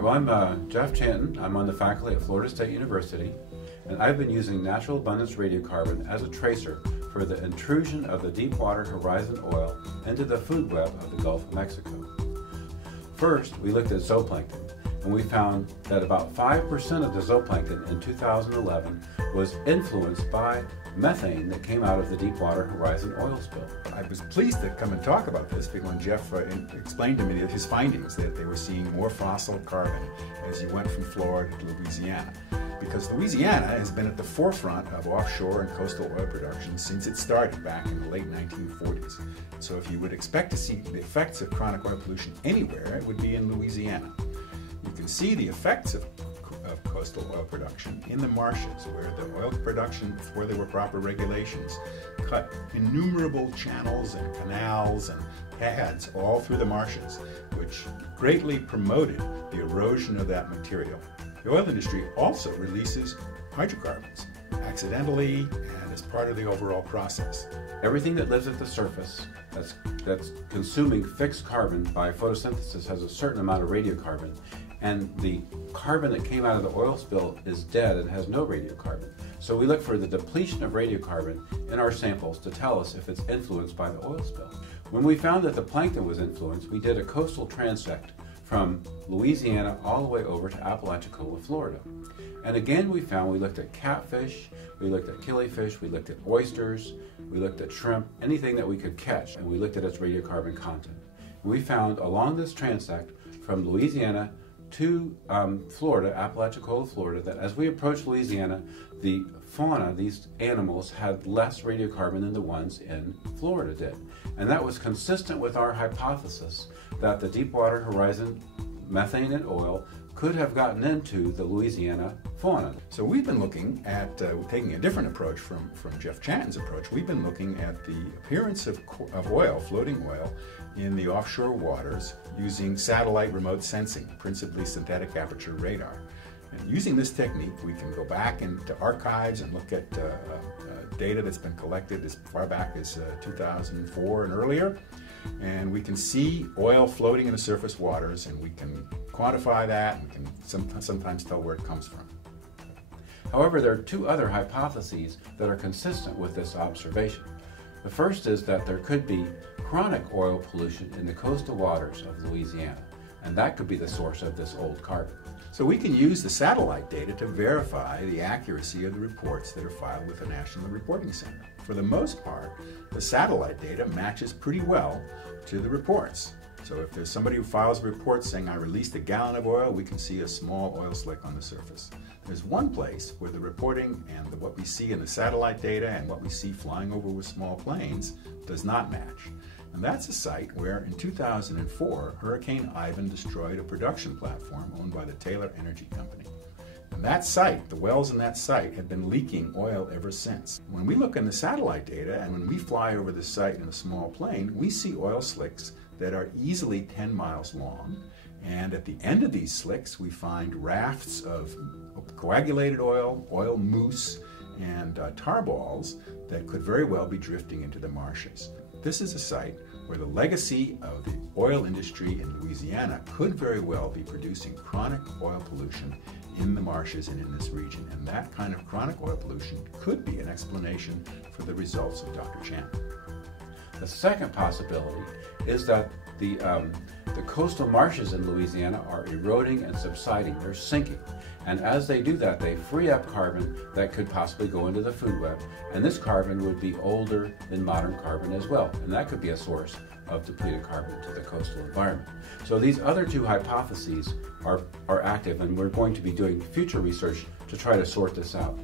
Well, I'm Jeff Chanton. I'm on the faculty at Florida State University, and I've been using natural abundance radiocarbon as a tracer for the intrusion of the Deepwater Horizon oil into the food web of the Gulf of Mexico. First, we looked at zooplankton, and we found that about 5% of the zooplankton in 2011 was influenced by methane that came out of the Deepwater Horizon oil spill. I was pleased to come and talk about this because when Jeff explained to me his findings, that they were seeing more fossil carbon as you went from Florida to Louisiana. Because Louisiana has been at the forefront of offshore and coastal oil production since it started back in the late 1940s. So if you would expect to see the effects of chronic oil pollution anywhere, it would be in Louisiana. You can see the effects of coastal oil production in the marshes, where the oil production, before there were proper regulations, cut innumerable channels and canals and pads all through the marshes, which greatly promoted the erosion of that material. The oil industry also releases hydrocarbons, accidentally and as part of the overall process. Everything that lives at the surface that's consuming fixed carbon by photosynthesis has a certain amount of radiocarbon, and the carbon that came out of the oil spill is dead and has no radiocarbon. So we look for the depletion of radiocarbon in our samples to tell us if it's influenced by the oil spill. When we found that the plankton was influenced, we did a coastal transect from Louisiana all the way over to Apalachicola, Florida. And again we looked at catfish, we looked at killifish, we looked at oysters, we looked at shrimp, anything that we could catch, and we looked at its radiocarbon content. And we found along this transect from Louisiana to Florida, Apalachicola, Florida, that as we approached Louisiana, the fauna, these animals, had less radiocarbon than the ones in Florida did. And that was consistent with our hypothesis that the Deepwater Horizon methane and oil could have gotten into the Louisiana fauna. So we've been looking at, taking a different approach from Jeff Chanton's approach. We've been looking at the appearance of oil, floating oil, in the offshore waters using satellite remote sensing, principally synthetic aperture radar. And using this technique, we can go back into archives and look at data that's been collected as far back as 2004 and earlier. And we can see oil floating in the surface waters, and we can quantify that and can sometimes tell where it comes from. However, there are two other hypotheses that are consistent with this observation. The first is that there could be chronic oil pollution in the coastal waters of Louisiana, and that could be the source of this old carbon. So we can use the satellite data to verify the accuracy of the reports that are filed with the National Reporting Center. For the most part, the satellite data matches pretty well to the reports. So if there's somebody who files a report saying, I released a gallon of oil, we can see a small oil slick on the surface. There's one place where the reporting and what we see in the satellite data and what we see flying over with small planes does not match. And that's a site where in 2004, Hurricane Ivan destroyed a production platform owned by the Taylor Energy Company. And that site, the wells in that site, have been leaking oil ever since. When we look in the satellite data and when we fly over the site in a small plane, we see oil slicks that are easily 10 miles long. And at the end of these slicks, we find rafts of coagulated oil, oil mousse, and tar balls that could very well be drifting into the marshes. This is a site where the legacy of the oil industry in Louisiana could very well be producing chronic oil pollution in the marshes and in this region. And that kind of chronic oil pollution could be an explanation for the results of Dr. Chanton. The second possibility is that the coastal marshes in Louisiana are eroding and subsiding. They're sinking. And as they do that, they free up carbon that could possibly go into the food web. And this carbon would be older than modern carbon as well. And that could be a source of depleted carbon to the coastal environment. So these other two hypotheses are active, and we're going to be doing future research to try to sort this out.